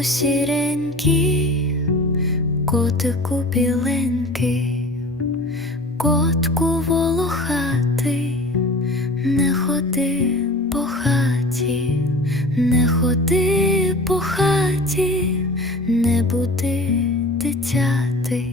Котику котику біленький, котку волохатий, не ходи по хаті, не ходи по хаті, не буди дитяти,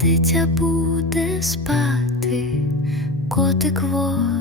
дитя буде спати, котик воркотати.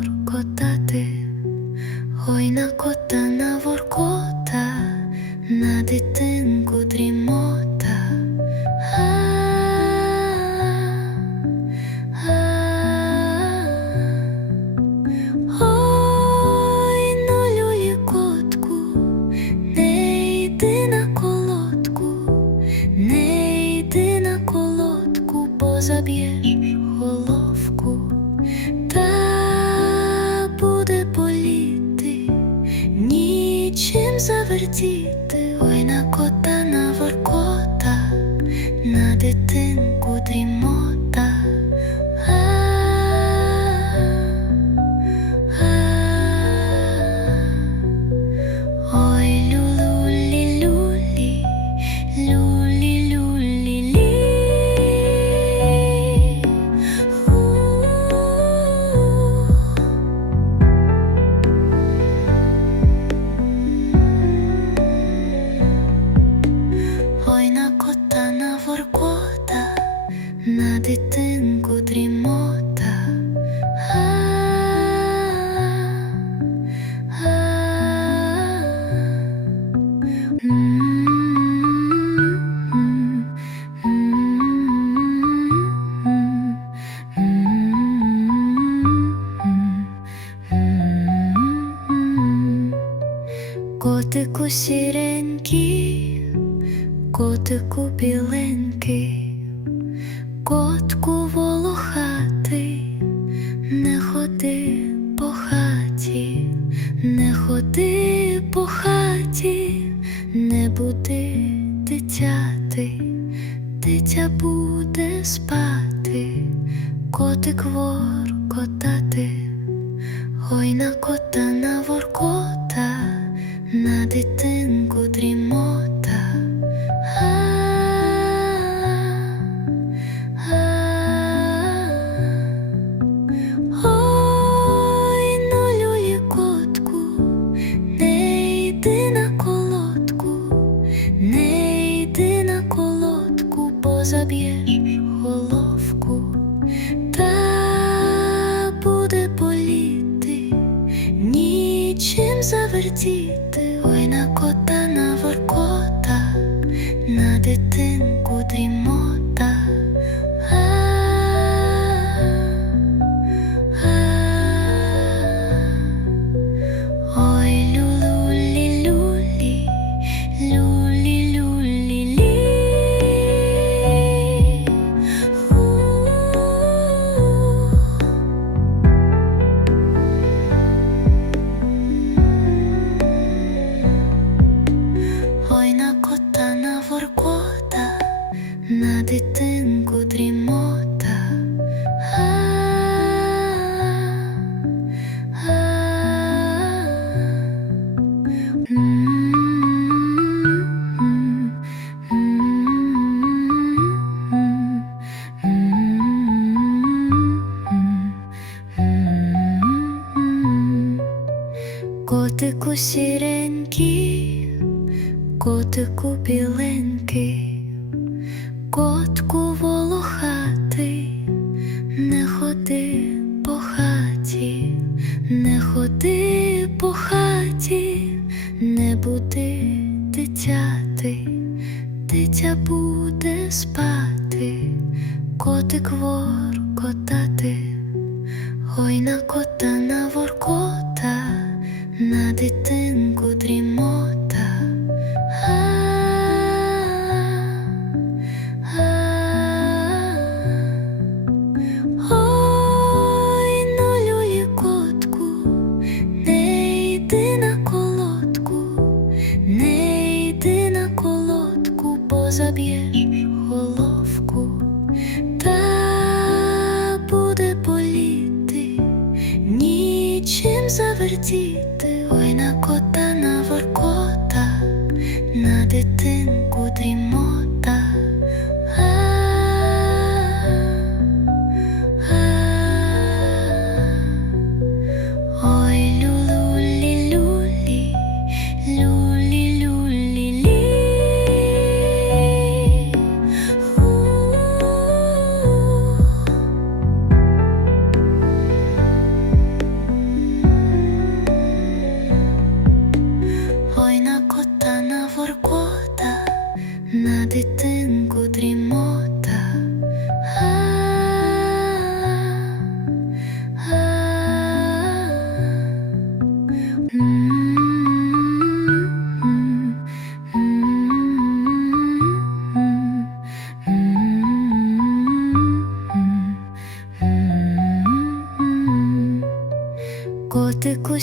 Сіренький, котику біленький, котку волохатий, не ходи по хаті, не ходи по хаті, не буди дитяти, дитя буде спати, котик воркотати. Ой на кота на воркота, на дитинку дрімота. А, а, ну котку, не колодку, не колодку, бо заб'єш Котику сіренький, котику біленький, котку волохатий, не ходи по хаті, не ходи по хаті, не буди дитяти, дитя буде спати, котик воркотати. Ой на кота на воркота, на дитинку дрімота.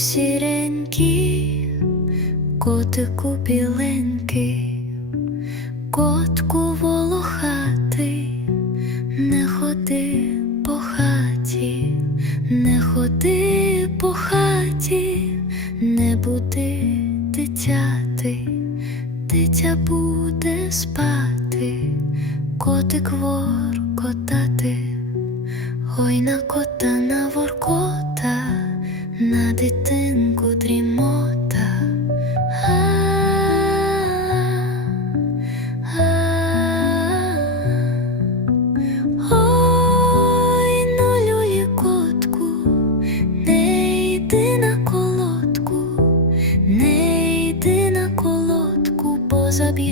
сіренькі, котику біленьки, котку волохати, не ходи по хаті, не ходи по хаті, не буди дитяти, дитя буде спати, котик во. cosa di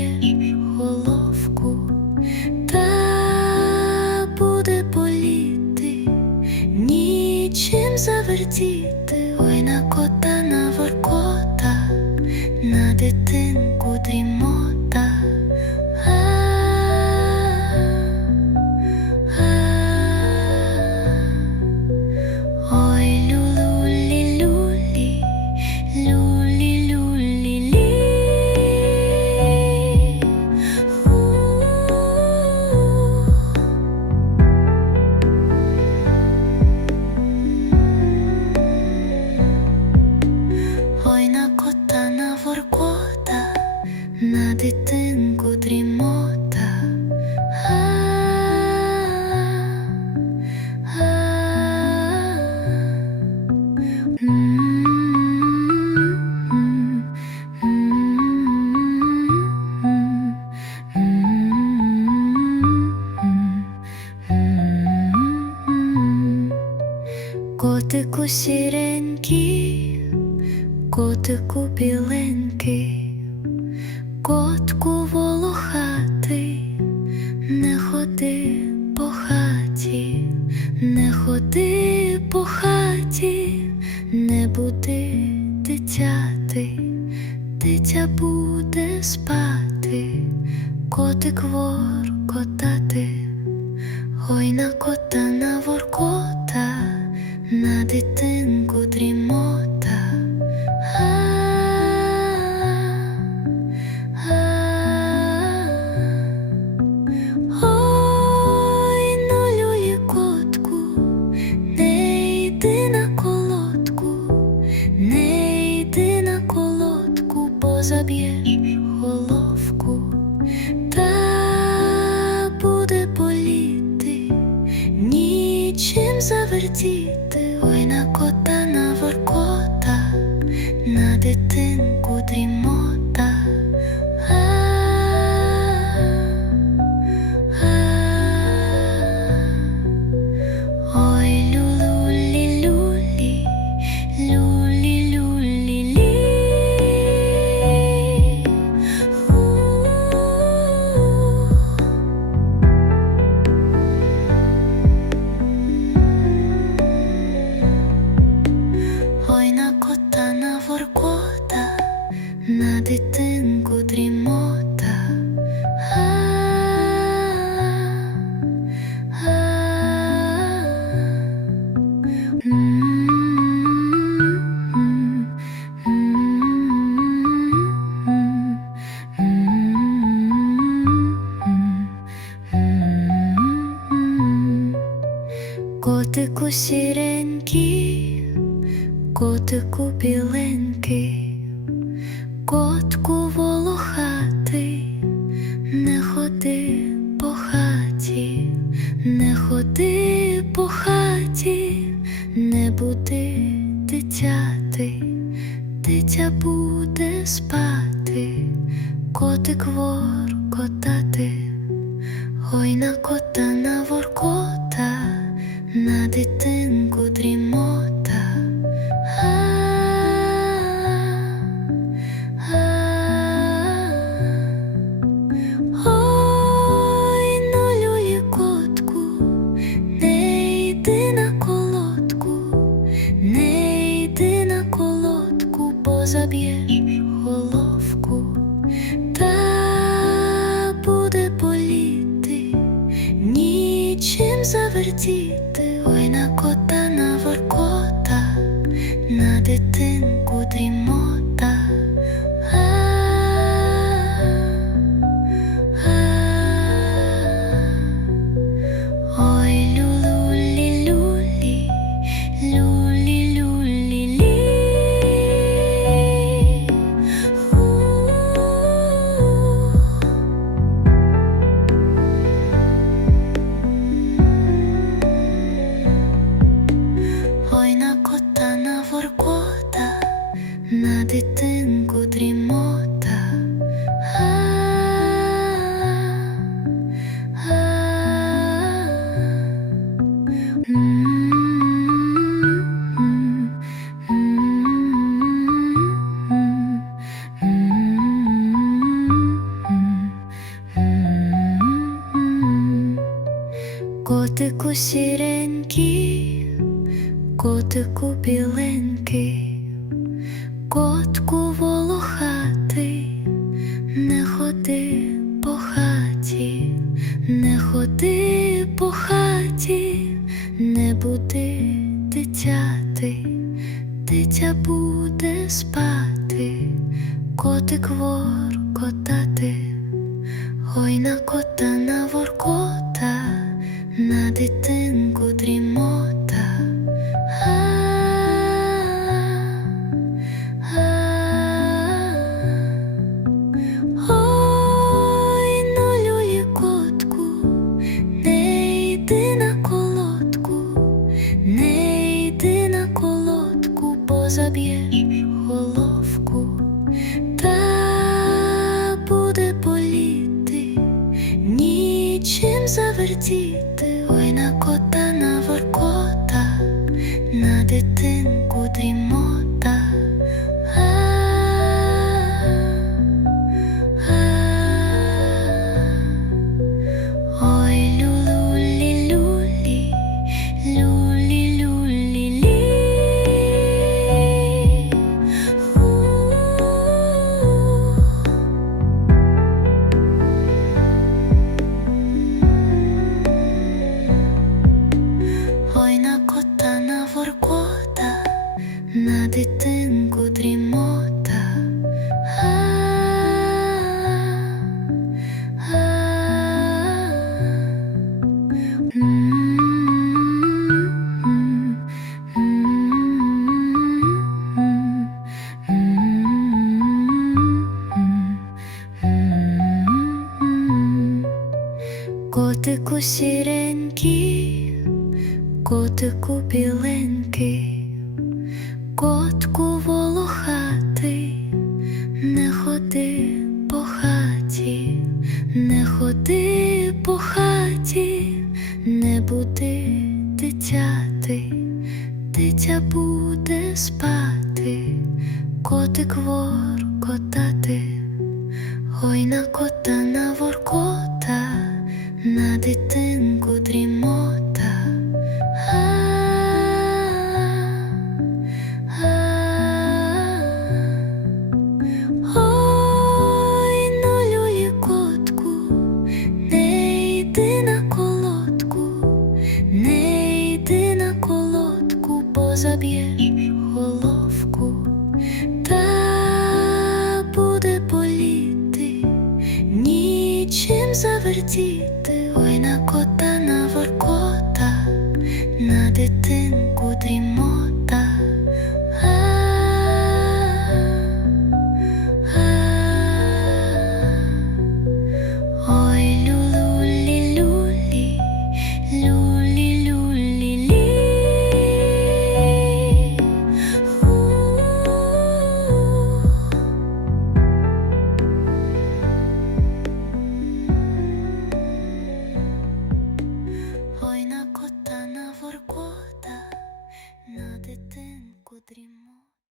Котику біленький, котку волохатий, не ходи по хаті, не ходи по хаті, не буди дитяти, дитя буде спати, котик воркотати, ой на кота на воркота, на дитину. Ходи по хаті, не буди дитяти, дитя буде спати, котик вор котати, ой на кота. сіренькі, котику біленьки, котку волохати, не ходи по хаті, не ходи по хаті, не буди дитяти, дитя буде спати, котик воркотати, ой на кота на воркота на дитинку дрімо. Котику сіренький, котику біленький, котку волохати не ходи по хаті, не ходи.